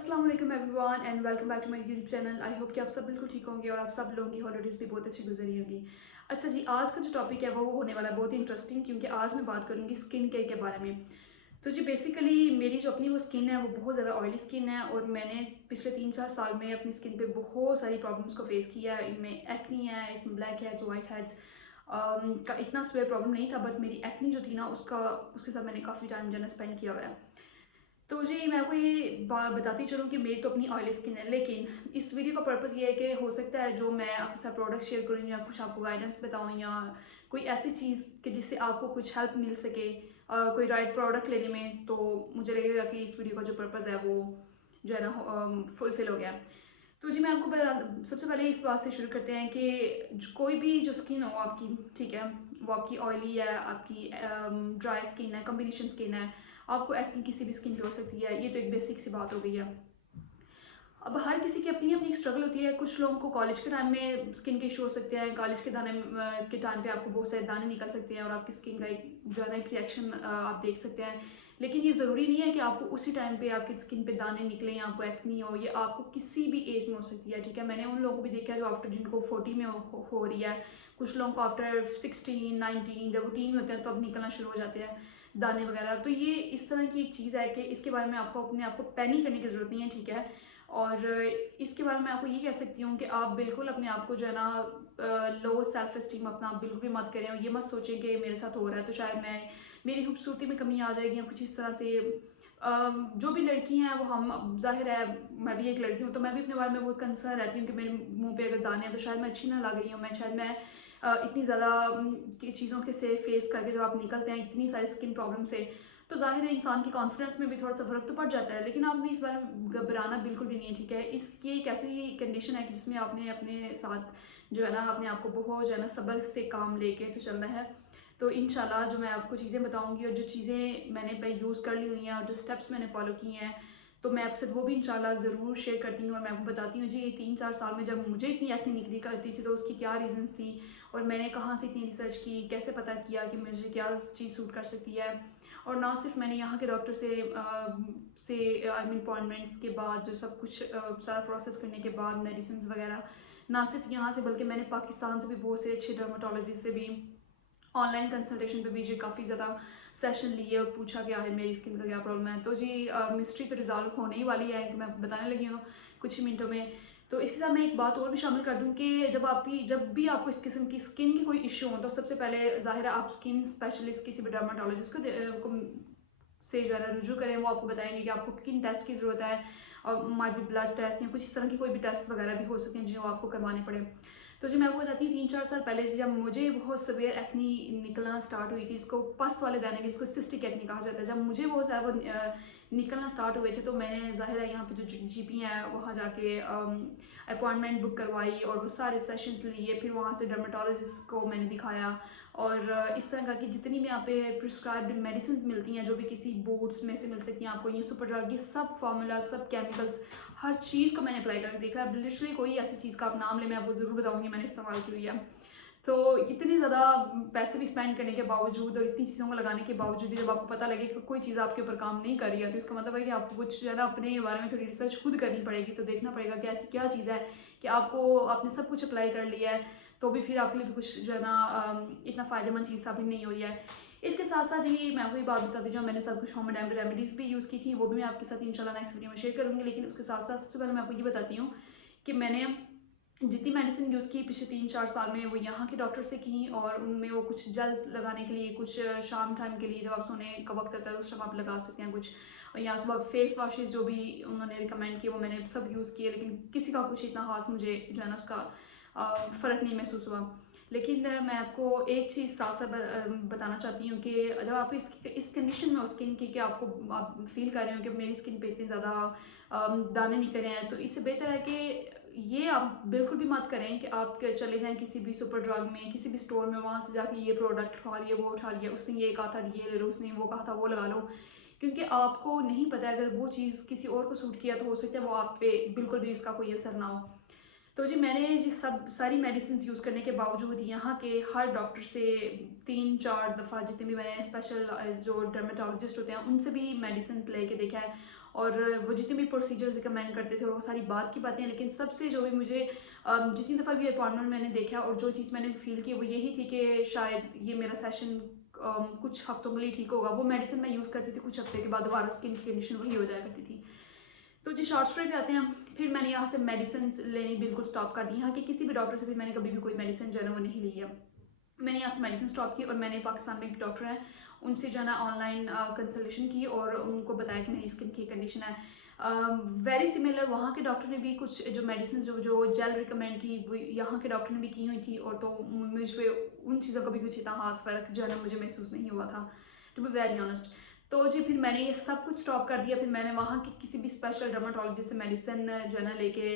अस्सलाम वालेकुम everyone and welcome back to my YouTube channel. I hope कि आप सब बिल्कुल ठीक होंगे और आप सब लोगों की हॉलीडेज़ भी बहुत अच्छी गुजरी होगी। अच्छा जी, आज का जो टॉपिक है वो होने वाला है बहुत इंटरेस्टिंग, क्योंकि आज मैं बात करूँगी स्किन केयर के बारे में। तो जी बेसिकली मेरी जो अपनी वो स्किन है वो बहुत ज़्यादा ऑयली स्किन है और मैंने पिछले 3-4 साल में अपनी स्किन पे बहुत सारी प्रॉब्लम्स को फेस किया है। इनमें एक्नी है, इसमें ब्लैक हेड्स, वाइट हेड्स का इतना स्वेयर प्रॉब्लम नहीं था, बट मेरी एक्नी जो थी ना उसके साथ मैंने काफ़ी टाइम जो है ना स्पेंड किया हुआ है। तो जी मैं आपको ये बात बताती चलूँ कि मेरी तो अपनी ऑयली स्किन है, लेकिन इस वीडियो का पर्पज़ ये है कि हो सकता है जो मैं आपके साथ प्रोडक्ट शेयर करूँ या कुछ आपको गाइडेंस बताऊँ या कोई ऐसी चीज़ कि जिससे आपको कुछ हेल्प मिल सके कोई राइट प्रोडक्ट लेने में, तो मुझे लगेगा कि इस वीडियो का जो पर्पज़ है वो जो है ना फुलफिल हो गया। तो जी मैं आपको सबसे पहले इस बात से शुरू करते हैं कि कोई भी जो स्किन हो आपकी, ठीक है, वो आपकी ऑयली है, आपकी ड्राई स्किन है, कॉम्बिनेशन स्किन है, आपको एक्ने किसी भी स्किन पे हो सकती है। ये तो एक बेसिक सी बात हो गई है। अब हर किसी की अपनी अपनी स्ट्रगल होती है। कुछ लोगों को कॉलेज के टाइम में स्किन के इशू हो सकते हैं, कॉलेज के टाइम पे आपको बहुत सारे दाने निकल सकते हैं और आपकी स्किन का एक जो है ना एक रिएक्शन आप देख सकते हैं। लेकिन ये ज़रूरी नहीं है कि आपको उसी टाइम पे आपकी स्किन पे दाने निकलें या आपको एक्नी हो। ये आपको किसी भी एज में हो सकती है, ठीक है। मैंने उन लोगों को भी देखा है जो आफ्टर जिनको 40 में हो रही है। कुछ लोगों को आफ्टर 16-19 जब वो टीन में होते हैं तो अब निकलना शुरू हो जाते हैं दाने वगैरह। तो ये इस तरह की एक चीज़ है कि इसके बारे में आपको अपने आप को पैनिक करने की ज़रूरत नहीं है, ठीक है। और इसके बारे में आपको ये कह सकती हूँ कि आप बिल्कुल अपने आप को जो है ना लो सेल्फ एस्टीम अपना आप बिल्कुल भी मत करें और ये मत सोचें कि मेरे साथ हो रहा है तो शायद मेरी खूबसूरती में कमी आ जाएगी या कुछ इस तरह से। जो भी लड़की हैं वो हम जाहिर है, मैं भी एक लड़की हूँ तो मैं भी अपने बारे में बहुत कंसर्न रहती हूँ कि मेरे मुंह पे अगर दाने हैं तो शायद मैं अच्छी ना लग रही हूँ, मैं इतनी ज़्यादा चीज़ों के से फेस करके जब आप निकलते हैं इतनी सारी स्किन प्रॉब्लम से, तो ज़ाहिर है इंसान के कॉन्फिडेंस में भी थोड़ा सा फ़र्क तो पड़ जाता है। लेकिन आपने इस बारे में घबराना बिल्कुल भी नहीं है, ठीक है। ये एक ऐसी कंडीशन है कि जिसमें आपने अपने साथ जो है ना अपने आप को बहुत जो है ना सब्र से काम लेके तो चलना है। तो इंशाल्लाह जो मैं आपको चीज़ें बताऊंगी और जो चीज़ें मैंने पे यूज़ कर ली हुई हैं और जो स्टेप्स मैंने फॉलो किए हैं, तो मैं आपके साथ वो भी इंशाल्लाह ज़रूर शेयर करती हूँ और मैं आपको बताती हूँ जी ये 3-4 साल में जब मुझे इतनी एक्ने निकली करती थी तो उसकी क्या रीज़न्स थी और मैंने कहाँ से इतनी रिसर्च की, कैसे पता किया कि मुझे क्या चीज़ सूट कर सकती है। और ना सिर्फ मैंने यहाँ के डॉक्टर से आई मीन अपॉइंटमेंट्स के बाद जो सब कुछ सारा प्रोसेस करने के बाद मेडिसिन वगैरह, ना सिर्फ यहाँ से बल्कि मैंने पाकिस्तान से भी बहुत से अच्छे डर्माटोलॉजिस्ट से भी ऑनलाइन कंसल्टेशन पे भी जी काफ़ी ज़्यादा सेशन लिए और पूछा क्या है मेरी स्किन का क्या प्रॉब्लम है। तो जी मिस्ट्री तो रिजॉल्व होने ही वाली है कि मैं बताने लगी हूँ कुछ ही मिनटों में। तो इसके साथ मैं एक बात और भी शामिल कर दूं कि जब भी आपको इस किस्म की स्किन की कोई इशू हो तो सबसे पहले ज़ाहिर है आप स्किन स्पेशलिस्ट किसी भी डर्माटोलॉजिस्ट से जो है ना रुजू करें। वो आपको बताएंगे कि आपको किन टेस्ट की ज़रूरत है और माइट भी ब्लड टेस्ट या कुछ इस तरह की कोई भी टेस्ट वगैरह भी हो सकते हैं जो आपको करवाने पड़े। तो जी मैं आपको बताती हूँ 3-4 साल पहले जब मुझे बहुत सवेयर एक्नी निकलना स्टार्ट हुई थी, इसको पस वाले दाने की जिसको सिस्टिक एक्नी कहा जाता है, जब मुझे बहुत ज़्यादा वो निकलना स्टार्ट हुए थे तो मैंने ज़ाहिर है यहाँ पे जो जीपी हैं वहाँ जाके अपॉइंटमेंट बुक करवाई और वो सारे सेशंस लिए। फिर वहाँ से डर्माटोलॉजिस्ट को मैंने दिखाया और इस तरह करके जितनी भी यहाँ पे प्रिस्क्राइब्ड मेडिसिन मिलती हैं जो भी किसी बोर्ड्स में से मिल सकती हैं आपको, ये सुपर ड्रग, ये सब फार्मूला, सब केमिकल्स, हर चीज़ को मैंने अप्लाई करके देखा है। लिटरली कोई ऐसी चीज़ का आप नाम ले मैं आपको ज़रूर बताऊंगी मैंने इस्तेमाल की हुई है। तो इतनी ज़्यादा पैसे भी स्पेंड करने के बावजूद और इतनी चीज़ों को लगाने के बावजूद भी जब आपको पता लगे कि कोई चीज़ आपके ऊपर काम नहीं कर रही है तो इसका मतलब है कि आपको कुछ ज़्यादा अपने बारे में थोड़ी रिसर्च खुद करनी पड़ेगी। तो देखना पड़ेगा कि ऐसी क्या चीज़ है कि आपने सब कुछ अप्लाई कर लिया है तो भी फिर आपके लिए भी कुछ जो है ना इतना फ़ायदेमंद चीज़ साबित नहीं हुई है। इसके साथ साथ ही मैं आपको ये बात बता दी जो मैंने सब कुछ होम रेमेडीज़ भी यूज़ की थी, वो भी मैं आपके साथ इंशाल्लाह नेक्स्ट वीडियो में शेयर करूँगी। लेकिन उसके साथ साथ सबसे पहले मैं आपको ये बताती हूँ कि मैंने जितनी मेडिसिन यूज़ की पिछले 3-4 साल में वो यहाँ के डॉक्टर से की और उनमें वो कुछ जेल्स लगाने के लिए, कुछ शाम टाइम के लिए जब आप सोने का वक्त आता है उस टाइम आप लगा सकते हैं कुछ, और यहाँ सुबह फेस वॉशेज जो भी उन्होंने रिकमेंड किए वो मैंने सब यूज़ किए। लेकिन किसी का कुछ इतना खास मुझे जो है ना उसका फ़र्क नहीं महसूस हुआ। लेकिन मैं आपको एक चीज़ साथ साथ बताना चाहती हूँ कि जब आप इस कंडीशन में हो स्किन की कि आप फील कर रहे हो कि मेरी स्किन पे इतने ज़्यादा दाने निकल रहे हैं, तो इससे बेहतर है कि ये आप बिल्कुल भी मत करें कि आप चले जाएं किसी भी सुपर ड्रग में, किसी भी स्टोर में, वहाँ से जाके ये प्रोडक्ट उठा लिया, वो उठा लिया, उसने ये कहा था ये ले लो, उसने वो कहा था वो लगा लो। क्योंकि आपको नहीं पता अगर वो चीज़ किसी और को सूट किया तो हो सकता है वो आप पे बिल्कुल भी उसका कोई असर ना हो। तो जी मैंने जी सब सारी मेडिसिन यूज़ करने के बावजूद यहाँ के हर डॉक्टर से 3-4 दफ़ा जितने भी मैंने स्पेशल जो डर्मेटोलॉजिस्ट होते हैं उनसे भी मेडिसिन लेके देखा है और वो जितने भी प्रोसीजर्स रिकमेंड करते थे वो सारी बात की बातें हैं, लेकिन सबसे जो भी मुझे जितनी दफ़ा भी अपॉइंटमेंट मैंने देखा और जो चीज़ मैंने फ़ील की वो यही थी कि शायद ये मेरा सेशन कुछ हफ्तों के लिए ठीक होगा। वो मेडिसिन मैं यूज़ करती थी, कुछ हफ्ते के बाद दोबारा स्किन की कंडीशन वही हो जाया करती थी। तो जी शॉर्ट स्टोरी पे आते हैं। फिर मैंने यहाँ से मेडिसिन लेनी बिल्कुल स्टॉप कर दी। यहाँ के किसी भी डॉक्टर से भी मैंने कभी भी कोई मेडिसिन जो है ना वो नहीं ली है। मैंने यहाँ से मेडिसिन स्टॉप की और मैंने पाकिस्तान में एक डॉक्टर हैं उनसे जो है ना ऑनलाइन कंसल्टेशन की और उनको बताया कि मेरी स्किन की कंडीशन है वेरी सिमिलर। वहाँ के डॉक्टर ने भी कुछ जो मेडिसिन जो जो जेल रिकमेंड की वो यहाँ के डॉक्टर ने भी की हुई थी, और तो मुझ पर उन चीज़ों का भी कुछ इतना खास फ़र्क जो है ना मुझे महसूस नहीं हुआ था, टू बी वेरी ऑनेस्ट। तो जी फिर मैंने ये सब कुछ स्टॉप कर दिया। फिर मैंने वहाँ के किसी भी स्पेशल डर्माटोलॉजिस्ट से मेडिसिन जो है ना लेके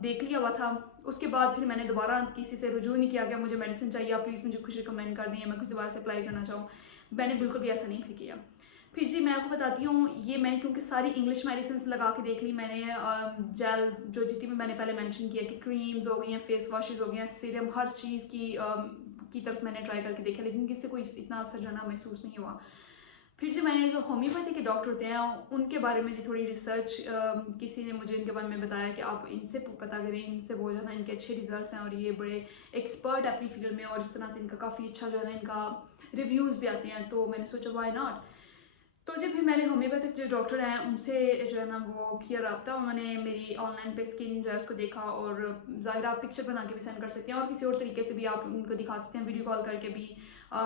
देख लिया हुआ था। उसके बाद फिर मैंने दोबारा किसी से रुजू नहीं किया कि मुझे मेडिसिन चाहिए, आप प्लीज़ मुझे कुछ रिकमेंड कर दें, मैं कुछ दोबारा से अप्लाई करना चाहूँ। मैंने बिल्कुल भी ऐसा नहीं फिर किया। फिर जी मैं आपको बताती हूँ, ये मैंने क्योंकि सारी इंग्लिश मेडिसिन लगा के देख ली मैंने, जेल जो जितनी भी मैंने पहले मेंशन किया कि क्रीम्स हो गई हैं, फेस वॉशेज़ हो गए हैं, सीरम, हर चीज़ की तरफ मैंने ट्राई करके देखा, लेकिन किसी को इतना असर जो है ना महसूस नहीं हुआ। फिर से मैंने जो होम्योपैथी के डॉक्टर होते हैं उनके बारे में जी थोड़ी रिसर्च, किसी ने मुझे इनके बारे में बताया कि आप इनसे पता करें, इनसे बोल जाना, इनके अच्छे रिजल्ट्स हैं और ये बड़े एक्सपर्ट अपनी फील्ड में, और इस तरह से इनका काफ़ी अच्छा जो है ना इनका रिव्यूज़ भी आते हैं। तो मैंने सोचा वाई नॉट। तो जी फिर मैंने होम्योपैथिक जो डॉक्टर हैं उनसे जो है ना वो किया रब्ता। उन्होंने मेरी ऑनलाइन पे स्किन जो है उसको देखा, और ज़ाहिर आप पिक्चर बना के भी सेंड कर सकते हैं और किसी और तरीके से भी आप उनको दिखा सकते हैं, वीडियो कॉल करके भी।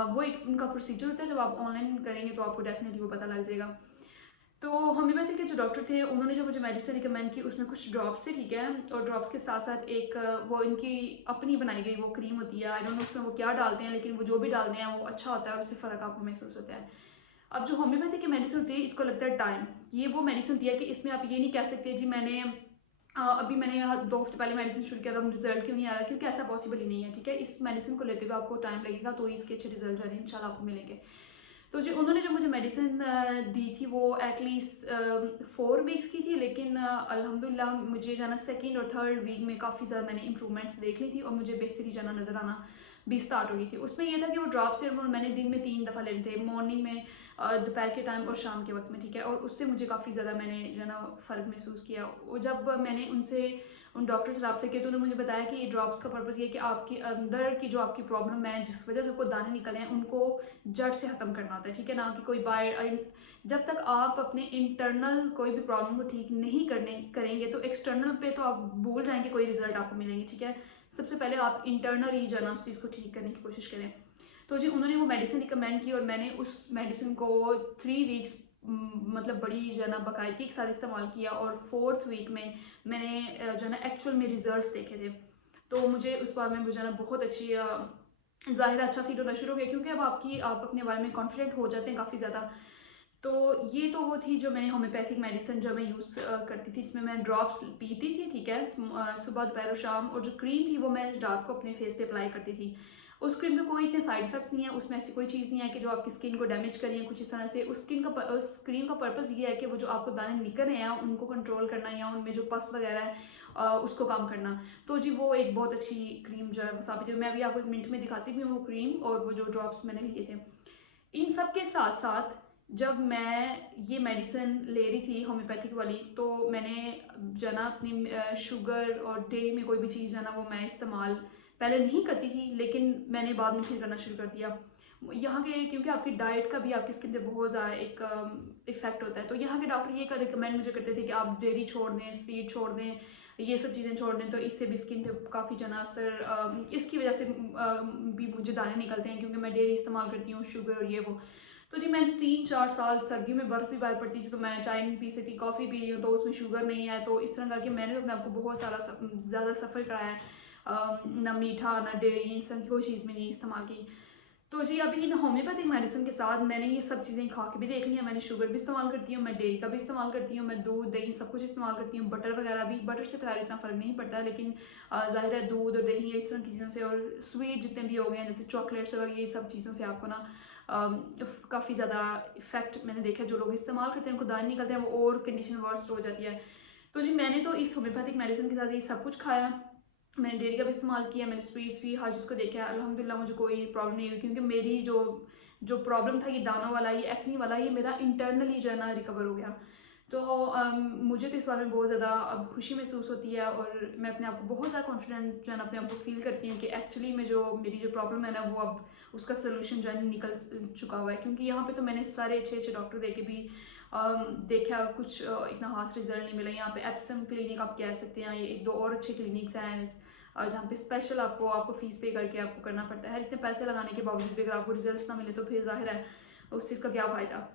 वो एक उनका प्रोसीजर होता है, जब आप ऑनलाइन करेंगे तो आपको डेफिनेटली वो पता लग जाएगा। तो होम्योपैथिक के जो डॉक्टर थे उन्होंने जो मुझे मेडिसिन रिकमेंड की उसमें कुछ ड्रॉप्स थे, ठीक है, और ड्रॉप्स के साथ साथ एक वो इनकी अपनी बनाई गई वो क्रीम होती है। आई डोंट नो उसमें वो क्या डालते हैं, लेकिन वो जो भी डालते हैं वो अच्छा होता है और उससे फ़र्क आपको महसूस होता है। अब जो होम्योपैथी की मेडिसिन होती है इसको लगता है टाइम। ये वो मेडिसिन होती है कि इसमें आप ये नहीं कह सकते जी मैंने अभी मैंने 2 हफ्ते पहले मेडिसिन शुरू किया था, रिजल्ट क्यों नहीं आ रहा, क्योंकि ऐसा पॉसिबल ही नहीं है, ठीक है। इस मेडिसिन को लेते हुए आपको टाइम लगेगा, तो इसके अच्छे रिजल्ट जो है इंशाल्लाह आपको मिलेंगे। तो जी उन्होंने जो मुझे मेडिसिन दी थी वो एटलीस्ट 4 वीक्स की थी, लेकिन अल्हम्दुलिल्लाह मुझे जाना सेकंड और थर्ड वीक में काफ़ी ज़्यादा मैंने इंप्रूवमेंट्स देख ली थी और मुझे बेहतरी जाना नज़र आना भी स्टार्ट हो गई थी। उसमें यह था कि वो ड्रॉप सिर्फ मैंने दिन में 3 दफ़ा लेने थे, मॉर्निंग में, दोपहर के टाइम और शाम के वक्त में, ठीक है, और उससे मुझे काफ़ी ज़्यादा मैंने जो है ना फ़र्क महसूस किया। और जब मैंने उनसे उन डॉक्टर से रब्ता किया तो उन्होंने मुझे बताया कि ये ड्रॉप्स का पर्पज़ ये है कि आपके अंदर की जो आपकी प्रॉब्लम है जिस वजह से आपको दाने निकले हैं उनको जड़ से ख़त्म करना होता है, ठीक है, ना कि कोई बाहर। जब तक आप अपने इंटरनल कोई भी प्रॉब्लम को ठीक नहीं करेंगे तो एक्सटर्नल पे तो आप भूल जाएंगे कोई रिजल्ट आपको मिलेंगे, ठीक है। सबसे पहले आप इंटरनली जो है ना उस चीज़ को ठीक करने की कोशिश करें। तो जी उन्होंने वो मेडिसिन रिकमेंड की और मैंने उस मेडिसिन को 3 वीक्स मतलब बड़ी जो है ना बाकायदगी के साथ इस्तेमाल किया, और 4th वीक में मैंने जो है ना एक्चुअल में रिजल्ट्स देखे थे। तो मुझे उस बार में मुझे ना बहुत अच्छी ज़ाहिर अच्छा फील होना शुरू हो गया, क्योंकि अब आप अपने बारे में कॉन्फिडेंट हो जाते हैं काफ़ी ज़्यादा। तो ये तो वो थी जो मैंने होम्योपैथिक मेडिसिन जो मैं यूज़ करती थी। इसमें मैं ड्रॉप्स पीती थी, ठीक है, सुबह दोपहर और शाम, और जो क्रीम थी वो मैं रात को अपने फेस पे अप्लाई करती थी। उस क्रीम में कोई इतने साइड इफेक्ट्स नहीं है, उसमें ऐसी कोई चीज़ नहीं है कि जो आपकी स्किन को डैमेज करें कुछ इस तरह से। उस क्रीम का पर्पज़ ये है कि वो जो आपको दाने निकल रहे हैं उनको कंट्रोल करना, या उनमें जो पस वगैरह है उसको कम करना। तो जी वो एक बहुत अच्छी क्रीम जो है वो साबित हुई। मैं अभी आपको 1 मिनट में दिखाती भी हूँ वो क्रीम और वो जो ड्रॉप्स मैंने लिए थे। इन सब के साथ साथ जब मैं ये मेडिसिन ले रही थी होम्योपैथिक वाली, तो मैंने जो है ना अपनी शुगर और डेयरी में कोई भी चीज़ है ना वो मैं इस्तेमाल पहले नहीं करती थी, लेकिन मैंने बाद में फिर करना शुरू कर दिया। यहाँ के क्योंकि आपकी डाइट का भी आपकी स्किन पे बहुत ज़्यादा एक इफेक्ट होता है, तो यहाँ के डॉक्टर ये रिकमेंड मुझे करते थे कि आप डेयरी छोड़ दें, स्वीट छोड़ दें, ये सब चीज़ें छोड़ दें, तो इससे भी स्किन पे काफ़ी जना असर इसकी वजह से भी मुझे दाने निकलते हैं, क्योंकि मैं डेयरी इस्तेमाल करती हूँ, शुगर और ये वो। तो जी मैं जो 3-4 साल सर्दियों में बर्फ़ भी बाहर पड़ती थी तो मैं चाय नहीं पी सकती, कॉफ़ी पी रही हूँ तो उसमें शुगर नहीं है, तो इस तरह करके मैंने तो अपने आपको बहुत सारा ज़्यादा सफ़र कराया है। ना मीठा ना डेयरी इस तरह की कोई चीज़ में नहीं इस्तेमाल की। तो जी अभी इन होम्योपैथिक मेडिसिन के साथ मैंने ये सब चीज़ें खा के भी देख ली हैं। मैंने शुगर भी इस्तेमाल करती हूँ, मैं डेयरी का भी इस्तेमाल करती हूँ, मैं दूध दही सब कुछ इस्तेमाल करती हूँ, बटर वगैरह भी। बटर से खैर इतना फ़र्क नहीं पड़ता, लेकिन ज़ाहिर है दूध और दही इस तरह की चीज़ों से और स्वीट जितने भी हो गए हैं जैसे चॉकलेट्स वगैरह, ये सब चीज़ों से आपको ना काफ़ी ज़्यादा इफेक्ट मैंने देखा है। जो लोग इस्तेमाल करते हैं उनको दाने निकलते हैं, वो और कंडीशन वर्स्ट हो जाती है। तो जी मैंने तो इस होम्योपैथिक मेडिसिन के साथ ये सब कुछ खाया, मैंने डेयरी का भी इस्तेमाल किया, मैंने स्वीट्स भी हर चीज़ को देखा है। अल्हम्दुलिल्लाह मुझे कोई प्रॉब्लम नहीं हुई, क्योंकि मेरी जो जो प्रॉब्लम था ये दानों वाला, ये एक्नी वाला, ये मेरा इंटरनली जो है ना रिकवर हो गया। तो मुझे तो इस बारे में बहुत ज़्यादा अब खुशी महसूस होती है और मैं अपने आप को बहुत ज़्यादा कॉन्फिडेंट जो है ना अपने आप को फ़ील करती हूँ कि एक्चुअली में जो मेरी जो प्रॉब्लम है ना वो अब उसका सोल्यूशन जो है निकल चुका हुआ है। क्योंकि यहाँ पे तो मैंने सारे अच्छे अच्छे डॉक्टर देखे भी देखा, कुछ इतना खास रिजल्ट नहीं मिला। यहाँ पे एप्सम क्लिनिक आप कह सकते हैं, ये एक दो और अच्छे क्लिनिक्स हैं जहाँ पे स्पेशल आपको फ़ीस पे करके आपको करना पड़ता है। इतने पैसे लगाने के बावजूद भी अगर आपको रिजल्ट ना मिले तो फिर जाहिर है उस चीज़ का क्या फ़ायदा।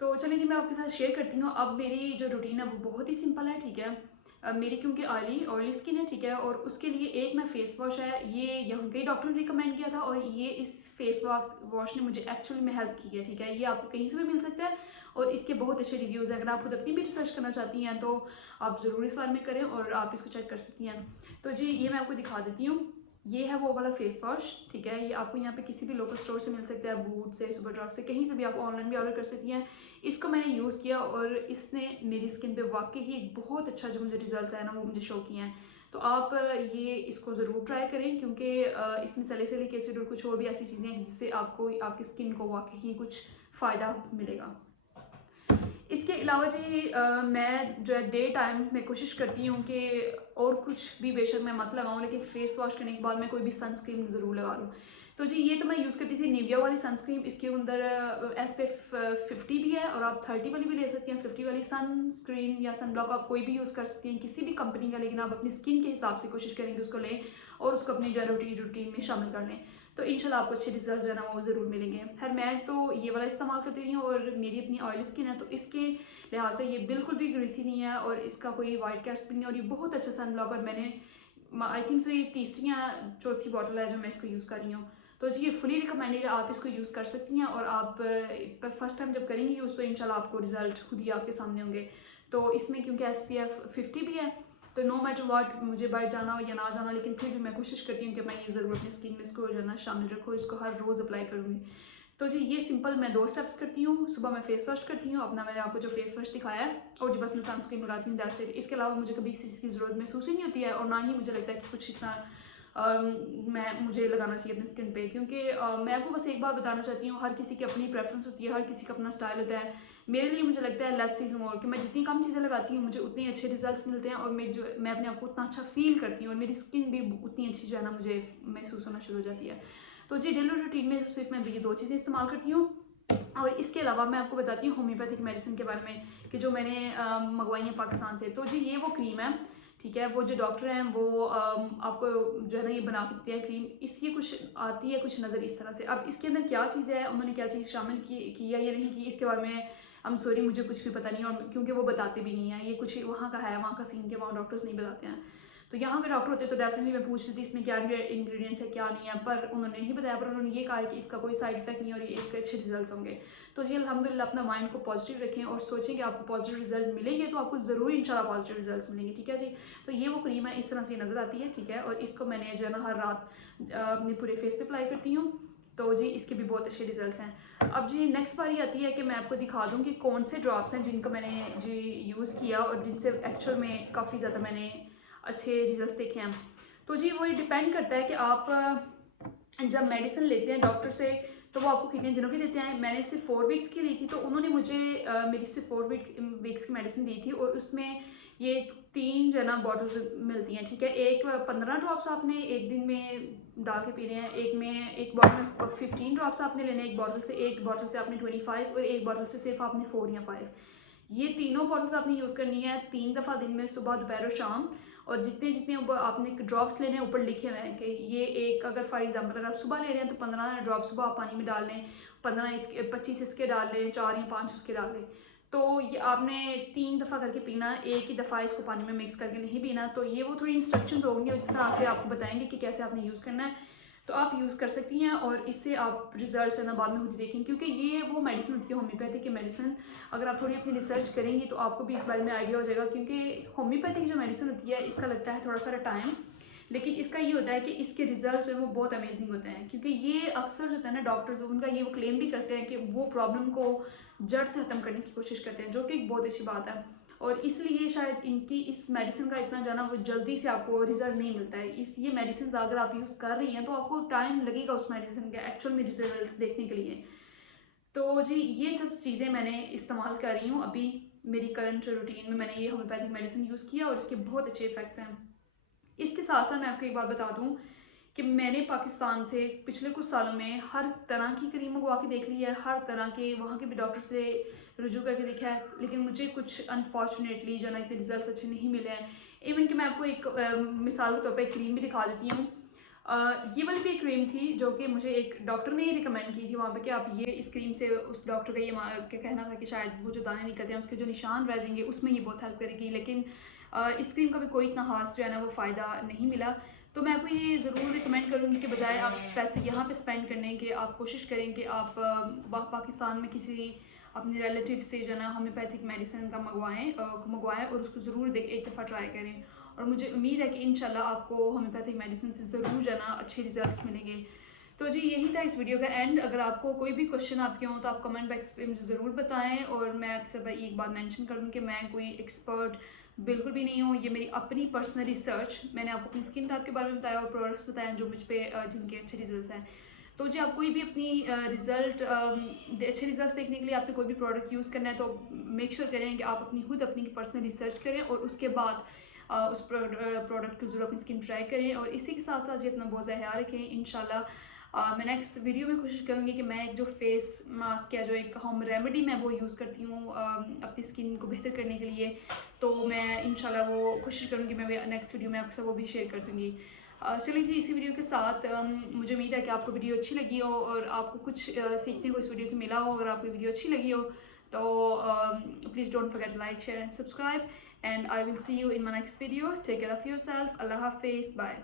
तो चलिए जी मैं आपके साथ शेयर करती हूँ। अब मेरी जो रूटीन है वो बहुत ही सिंपल है, ठीक है। मेरी क्योंकि ऑयली स्किन है, ठीक है, और उसके लिए एक मैं फेस वॉश है, ये यहाँ के डॉक्टर ने रिकमेंड किया था और ये इस फेस वॉश ने मुझे एक्चुअली में हेल्प की है, ठीक है। ये आपको कहीं से भी मिल सकता है और इसके बहुत अच्छे रिव्यूज़ हैं। अगर आप खुद अपनी भी रिसर्च करना चाहती हैं तो आप ज़रूर इस बारे में करें और आप इसको चेक कर सकती हैं। तो जी ये मैं आपको दिखा देती हूँ। ये है वो वाला फेस वॉश, ठीक है। ये आपको यहाँ पे किसी भी लोकल स्टोर से मिल सकता है, बूट से, सुपर ड्रग से, कहीं से भी आप ऑनलाइन भी ऑर्डर कर सकती हैं। इसको मैंने यूज़ किया और इसने मेरी स्किन पे वाकई ही बहुत अच्छा जो मुझे रिजल्ट्स आए ना वो मुझे शो किए हैं। तो आप ये इसको ज़रूर ट्राई करें क्योंकि इसमें सैलिसिलिक एसिड और कुछ और भी ऐसी चीज़ें हैं जिससे आपको आपकी स्किन को वाकई ही कुछ फ़ायदा मिलेगा। इसके अलावा जी मैं जो है डे टाइम में कोशिश करती हूँ कि और कुछ भी बेशक मैं मत लगाऊँ, लेकिन फेस वॉश करने के बाद मैं कोई भी सनस्क्रीन ज़रूर लगा लूँ। तो जी ये तो मैं यूज़ करती थी निविया वाली सनस्क्रीन। इसके अंदर SPF 50 भी है और आप 30 वाली भी ले सकती हैं। 50 वाली सनस्क्रीन या सनब्लॉक आप कोई भी यूज़ कर सकती हैं किसी भी कंपनी का, लेकिन आप अपनी स्किन के हिसाब से कोशिश करें कि उसको लें और उसको अपनी जो रूटीन में शामिल कर लें। तो इंशाल्लाह आपको अच्छे रिजल्ट जो है ना वो ज़रूर मिलेंगे। खैर मैं तो ये वाला इस्तेमाल करती रही हूँ और मेरी अपनी ऑयली स्किन है तो इसके लिहाज से ये बिल्कुल भी ग्रीसी नहीं है और इसका कोई वाइट कैस्ट भी नहीं है और ये बहुत अच्छा सन ब्लॉकर। मैंने आई थिंक सो ये तीसरी या चौथी बॉटल है जो मैं इसको यूज़ कर रही हूँ। तो जी ये फुली रिकमेंडेड है, आप इसको यूज़ कर सकती हैं और आप फर्स्ट टाइम जब करेंगी यूज़ तो इंशाल्लाह आपको रिजल्ट खुद ही आपके सामने होंगे। तो इसमें क्योंकि SPF 50 भी है तो नो मैटर वाट मुझे बाहर जाना हो या ना जाना, लेकिन फिर भी मैं कोशिश करती हूँ कि मैं ये ज़रूर अपनी स्किन में इसको जो है ना शामिल रखूँ, इसको हर रोज़ अप्लाई करूँगी। तो जी ये सिंपल मैं 2 स्टेप्स करती हूँ। सुबह मैं फेस वॉश करती हूँ अपना, मैंने आपको जो फेस वॉश दिखाया है, और जी बस मैं सनस्क्रीन लगाती हूँ, दैट्स इट। इसके अलावा मुझे कभी किसी चीज़ की ज़रूरत महसूस ही नहीं होती है और ना ही मुझे लगता है कि कुछ इतना मुझे लगाना चाहिए अपनी स्किन पे, क्योंकि मैं आपको बस एक बात बताना चाहती हूँ, हर किसी की अपनी प्रेफरेंस होती है, हर किसी का अपना स्टाइल होता है। मेरे लिए मुझे लगता है लेस इज़ मोर, कि मैं जितनी कम चीज़ें लगाती हूँ मुझे उतने अच्छे रिजल्ट्स मिलते हैं और मैं अपने आप को उतना अच्छा फील करती हूँ और मेरी स्किन भी उतनी अच्छी जो है ना मुझे महसूस होना शुरू हो जाती है। तो जी डेली रूटीन में सिर्फ मैं ये 2 चीज़ें इस्तेमाल करती हूँ और इसके अलावा मैं आपको बताती हूँ होम्योपैथिक मेडिसिन के बारे में कि जो मैंने मंगवाई है पाकिस्तान से। तो जी ये वो क्रीम है, ठीक है। वो जो डॉक्टर हैं वो आपको जो है ना ये बना के देते हैं क्रीम। इसकी कुछ आती है कुछ नज़र इस तरह से। अब इसके अंदर क्या चीज़ है, उन्होंने क्या चीज़ शामिल की है या नहीं की, इसके बारे में आई एम सॉरी मुझे कुछ भी पता नहीं, और क्योंकि वो बताते भी नहीं है, ये कुछ वहाँ का है, वहाँ का सीन के, वहाँ डॉक्टर्स नहीं बताते हैं। तो यहाँ के डॉक्टर होते तो डेफिनेटली मैं पूछ रही थी इसमें क्या इंग्रेडिएंट्स है क्या नहीं है, पर उन्होंने नहीं बताया। पर उन्होंने ये कहा है कि इसका कोई साइड इफेक्ट नहीं है और ये इसके अच्छे रिजल्ट्स होंगे। तो जी अल्हम्दुलिल्लाह अपना माइंड को पॉजिटिव रखें और सोचें कि आपको पॉजिटिव रिजल्ट मिलेंगे, तो आपको ज़रूर इंशाल्लाह पॉजिटिव रिजल्ट्स मिलेंगे, ठीक है जी। तो ये वो क्रीम है, इस तरह से नज़र आती है, ठीक है। और इसको मैंने जो है ना हर रात अपने पूरे फेस पे अप्लाई करती हूँ। तो जी इसके भी बहुत अच्छे रिजल्ट्स हैं। अब जी नेक्स्ट बारी आती है कि मैं आपको दिखा दूँ कि कौन से ड्रॉप्स हैं जिनको मैंने जी यूज़ किया और जिनसे एक्चुअल में काफ़ी ज़्यादा मैंने अच्छे रिजल्ट्स देखे हैं। तो जी वो ये डिपेंड करता है कि आप जब मेडिसिन लेते हैं डॉक्टर से तो वो आपको कितने दिनों की देते हैं। मैंने सिर्फ 4 वीक्स की ली थी, तो उन्होंने मुझे मेरी सिर्फ 4 वीक्स की मेडिसिन दी थी और उसमें ये 3 जो है ना बॉटल्स मिलती हैं, ठीक है। एक 15 ड्रॉप्स आपने एक दिन में डाल के पीने हैं, एक बॉटल में 15 ड्रॉप्स आपने लेने हैं एक बॉटल से आपने 25 और एक बॉटल से सिर्फ आपने 4 या 5। ये तीनों बॉटल्स आपने यूज़ करनी है 3 दफ़ा दिन में, सुबह दोपहर और शाम। और जितने जितने आपने ड्रॉप्स लेने हैं ऊपर लिखे हुए हैं कि ये एक, अगर फॉर एग्जांपल अगर आप सुबह ले रहे हैं तो 15 ड्रॉप सुबह आप पानी में डाल लें, 15 इसके 25 इसके डाल लें, 4 या 5 उसके डाल लें। तो ये आपने 3 दफ़ा करके पीना, एक ही दफ़ा इसको पानी में मिक्स करके नहीं पीना। तो ये वो थोड़ी इंस्ट्रक्शंस होंगे जिस तरह से आपको बताएंगे कि कैसे आपने यूज़ करना है। तो आप यूज़ कर सकती हैं और इससे आप रिजल्ट है ना बाद में खुद ही देखेंगे, क्योंकि ये वो मेडिसिन होती है होम्योपैथिक की मेडिसिन। अगर आप थोड़ी अपनी रिसर्च करेंगी तो आपको भी इस बारे में आइडिया हो जाएगा, क्योंकि होम्योपैथिक जो मेडिसिन होती है इसका लगता है थोड़ा सा टाइम, लेकिन इसका ये होता है कि इसके रिजल्ट जो है वो बहुत अमेजिंग होते हैं। क्योंकि ये अक्सर जो होता है ना डॉक्टर्स उनका ये वो क्लेम भी करते हैं कि वो प्रॉब्लम को जड़ से ख़त्म करने की कोशिश करते हैं, जो कि एक बहुत अच्छी बात है। और इसलिए शायद इनकी इस मेडिसिन का इतना जाना वो जल्दी से आपको रिजल्ट नहीं मिलता है। इस ये मेडिसिन अगर आप यूज़ कर रही हैं तो आपको टाइम लगेगा उस मेडिसिन के एक्चुअल में रिजल्ट देखने के लिए। तो जी ये सब चीज़ें मैंने इस्तेमाल कर रही हूँ अभी मेरी करंट रूटीन में मैंने ये होम्योपैथिक मेडिसिन यूज़ किया और इसके बहुत अच्छे इफेक्ट्स हैं। इसके साथ साथ मैं आपको एक बात बता दूं कि मैंने पाकिस्तान से पिछले कुछ सालों में हर तरह की क्रीम मंगवा के देख ली है, हर तरह के वहाँ के भी डॉक्टर से रुजू करके देखा है, लेकिन मुझे कुछ अनफॉर्चुनेटली जो ना इतने रिजल्ट अच्छे नहीं मिले हैं। इवन कि मैं आपको एक मिसाल के तौर पर एक क्रीम भी दिखा देती हूँ। ये वाली भी एक क्रीम थी जो कि मुझे एक डॉक्टर ने ही रिकमेंड की थी वहाँ पे कि आप ये इस क्रीम से, उस डॉक्टर का ये कहना था कि शायद वो जो दाने निकलते हैं उसके जो निशान रह जाएंगे उसमें ये बहुत हेल्प करेगी, लेकिन इस क्रीम का भी कोई इतना खास जो है ना वो फ़ायदा नहीं मिला। तो मैं आपको ये ज़रूर रिकमेंड करूँगी कि बजाय आप पैसे यहाँ पे स्पेंड करने के, आप कोशिश करें कि आप पाकिस्तान में किसी अपने रिलेटिव से जो ना होम्योपैथिक मेडिसिन का मंगवाएं और उसको ज़रूर एक दफ़ा ट्राई करें। और मुझे उम्मीद है कि इंशाल्लाह आपको होम्योपैथिक मेडिसिन से ज़रूर जो ना अच्छे रिजल्ट्स मिलेंगे। तो जी यही था इस वीडियो का एंड। अगर आपको कोई भी क्वेश्चन आपके हों तो आप कमेंट बॉक्स पे मुझे ज़रूर बताएं। और मैं आपसे एक बात मेंशन करूँ कि मैं कोई एक्सपर्ट बिल्कुल भी नहीं हूँ, ये मेरी अपनी पर्सनल रिसर्च, मैंने आपको अपनी स्किन टाइप के बारे में बताया और प्रोडक्ट्स बताए जो मुझ पर जिनके अच्छे रिजल्ट हैं। तो जी आप कोई भी अपनी अच्छे रिजल्ट्स देखने के लिए आपने कोई भी प्रोडक्ट यूज़ करना है तो मेक श्योर करें कि आप अपनी पर्सनल रिसर्च करें और उसके बाद उस प्रोडक्ट को ज़रूर अपनी स्किन ट्राई करें। और इसी के साथ साथ जी अपना बहुत ज़्यादा ख्याल रखें। इंशाल्लाह मैं नेक्स्ट वीडियो में कोशिश करूँगी कि मैं एक जो फेस मास्क या जो एक होम रेमेडी मैं वो यूज़ करती हूँ अपनी स्किन को बेहतर करने के लिए, तो मैं इंशाल्लाह वो कोशिश करूँगी मैं नेक्स्ट वीडियो में आपके साथ वो भी शेयर कर दूँगी। चलिए जी इसी वीडियो के साथ मुझे उम्मीद है कि आपको वीडियो अच्छी लगी हो और आपको कुछ सीखने को इस वीडियो से मिला हो। अगर आपको वीडियो अच्छी लगी हो तो please don't forget like, share and subscribe, and I will see you in my next video. Take care of yourself. Allah Hafiz. Bye.